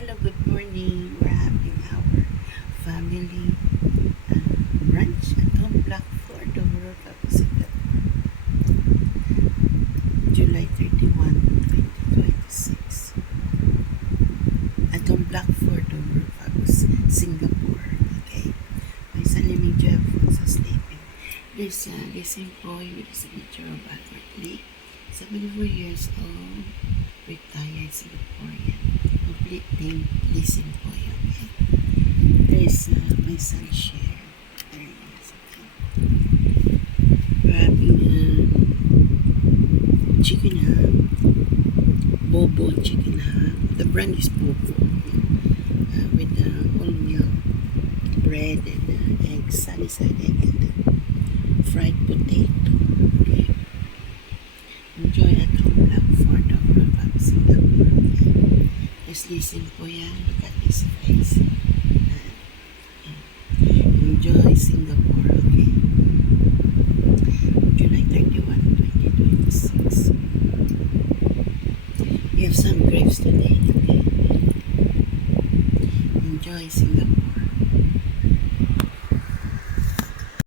Hello, good morning. We're having our family brunch at home block for the World Cup Singapore, July 31, 2026. At home block for the World Cup Singapore. Okay. May saliming Jeff sa sleeping. There's Lizzie Boy with the signature of Albert Lee, 74 years old, retired Singaporean. Complete name Lizzie Boy. Okay. There's my son Cher. Very nice. Okay. We're having chicken ham, Bobo chicken ham. The brand is Bobo. With wholemeal bread and eggs, sunny side egg, and fried potato. Okay. Enjoy at home block for the World Cup Singapore. Okay. Just listen po yan. Look at his face. Enjoy Singapore. Okay. July 31, 2026. We have some grapes today.